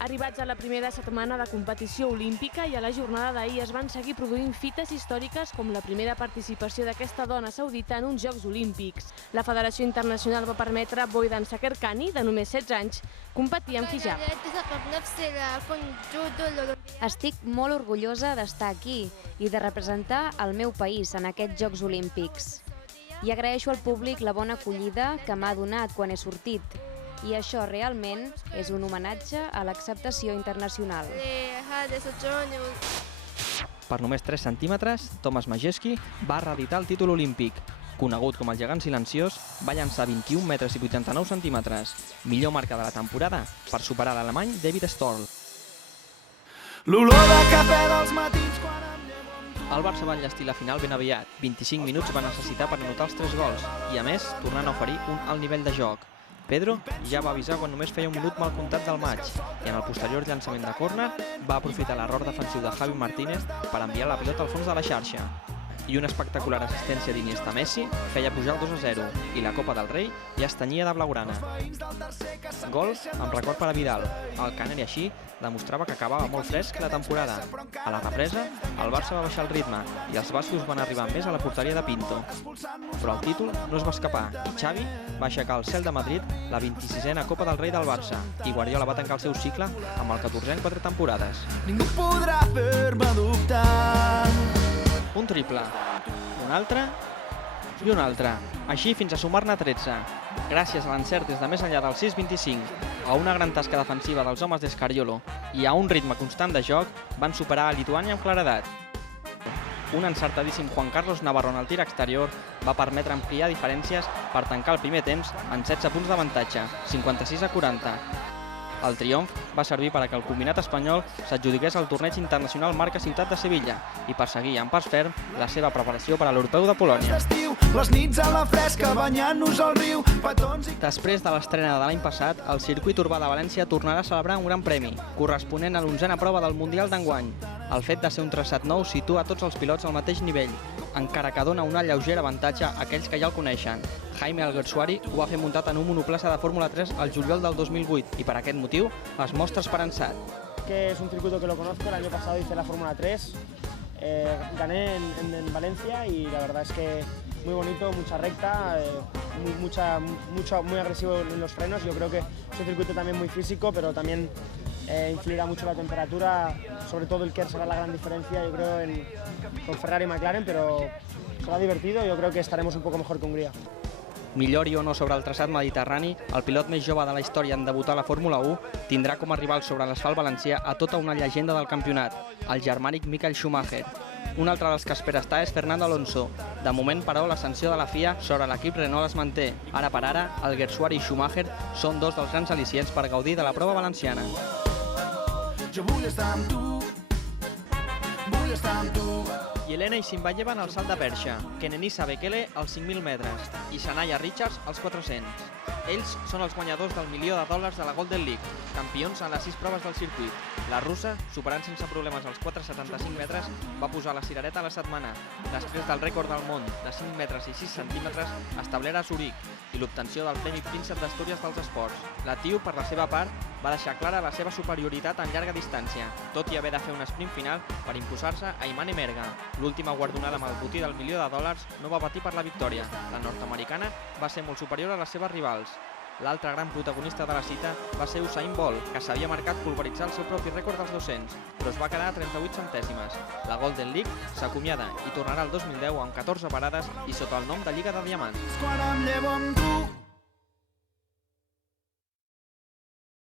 Arribats a la primera setmana de competició olímpica i a la jornada d'ahir es van seguir produint fites històriques com la primera participació d'aquesta dona saudita en uns Jocs Olímpics. La Federació Internacional va permetre a Boydan Sakerkani, de només 16 anys, competir amb hijab. Estic molt orgullosa d'estar aquí i de representar el meu país en aquests Jocs Olímpics. I agraeixo al públic la bona acollida que m'ha donat quan he sortit. I això realment és un homenatge a l'acceptació internacional. Per només 3 centímetres, Tomasz Majewski va reeditar el títol olímpic. Conegut com el gegant silenciós, va llançar 21 metres i 89 centímetres, millor marca de la temporada per superar l'alemany David Storl. L'olor de cafè dels matins quan em llevo... El Barça va enllestir la final ben aviat. 25 minuts va necessitar per anotar els 3 gols i, a més, tornant a oferir un alt nivell de joc. Pedro ja va avisar quan només feia un minut mal comptat del maig i en el posterior llançament de córner va aprofitar l'error defensiu de Javi Martínez per enviar la pilota al fons de la xarxa. I una espectacular assistència d'Iniesta Messi feia pujar el 2-0 i la Copa del Rei ja es tenyia de blaugrana. Gol amb record per a Vidal. El canari així demostrava que acabava molt fresc la temporada. A la represa, el Barça va baixar el ritme i els bascos van arribar més a la porteria de Pinto. Però el títol no es va escapar i Xavi va aixecar al cel de Madrid la 26a Copa del Rei del Barça i Guardiola va tancar el seu cicle amb el 14è en 4 temporades. Ningú podrà fer-me dubtar. Un triple, un altre i un altre, així fins a sumar-ne 13. Gràcies a l'encert des de més enllà del 6-25, a una gran tasca defensiva dels homes d'Escariolo i a un ritme constant de joc, van superar a Lituània amb claredat. Un encertadíssim Juan Carlos Navarro en el tir exterior va permetre ampliar diferències per tancar el primer temps en 16 punts d'avantatge, 56-40. El triomf va servir per a que el combinat espanyol s'adjudiqués al torneig internacional Marca Ciutat de Sevilla i per seguir amb pas ferm la seva preparació per a l'Europeu de Polònia. Les nits a la fresca banyant-nos al riu, petons i... Després de l'estrena de l'any passat, el circuit urbà de València tornarà a celebrar un gran premi, corresponent a l'11a prova del Mundial d'enguany. El fet de ser un traçat nou situa tots els pilots al mateix nivell, encara que dona una lleugera avantatge a aquells que ja el coneixen. Jaime Alguersuari ho va fer muntat en un monoplaça de Fórmula 3 al juliol del 2008 i per aquest motiu es mostra esperançat. Que es un circuito que lo conozco, el año pasado hice la Fórmula 3, gané en Valencia y la verdad es que muy bonito, mucha recta, muy agresivo en los frenos. Yo creo que es un circuito también muy físico, pero también influirá mucho la temperatura, sobre todo el Kerr será la gran diferencia, yo creo, con Ferrari y McLaren, pero será divertido, yo creo que estaremos un poco mejor que Hungría. Millori o no sobre el traçat mediterrani, el pilot més jove de la història en debutar a la Fórmula 1 tindrà com a rival sobre l'asfalt valencià a tota una llegenda del campionat, el germànic Michael Schumacher. Un altre dels que espera estar és Fernando Alonso. De moment, però, l'ascensió de la FIA sobre l'equip Renault es manté. Ara per ara, Alguersuari i Schumacher són dos dels grans al·licients per gaudir de la prova valenciana. Jo vull estar amb tu, vull estar amb tu. Yelena Isinbayeva en el salt de perxa, Kenenisa Bekele als 5.000 metres i Shania Richards als 400. Ells són els guanyadors del $1.000.000 de la Golden League, campions en les 6 proves del circuit. La russa, superant sense problemes els 4,75 metres, va posar la cirereta a la setmana, després del rècord del món de 5 metres i 6 centímetres establert a Zuric i l'obtenció del Premi Príncep d'Astúries dels Esports. L'etíop, per la seva part, va deixar clara la seva superioritat en llarga distància, tot i haver de fer un sprint final per imposar-se a Imane Merga. L'última guardonada amb el botí del $1.000.000 no va patir per la victòria. La nord-americana va ser molt superior a les seves rivals. L'altre gran protagonista de la cita va ser Usain Bolt, que s'havia marcat pulveritzar el seu propi rècord dels 200, però es va quedar a 38 centèsimes. La Golden League s'acomiada i tornarà el 2010 amb 14 parades i sota el nom de Lliga de Diamants. Quan em llevo amb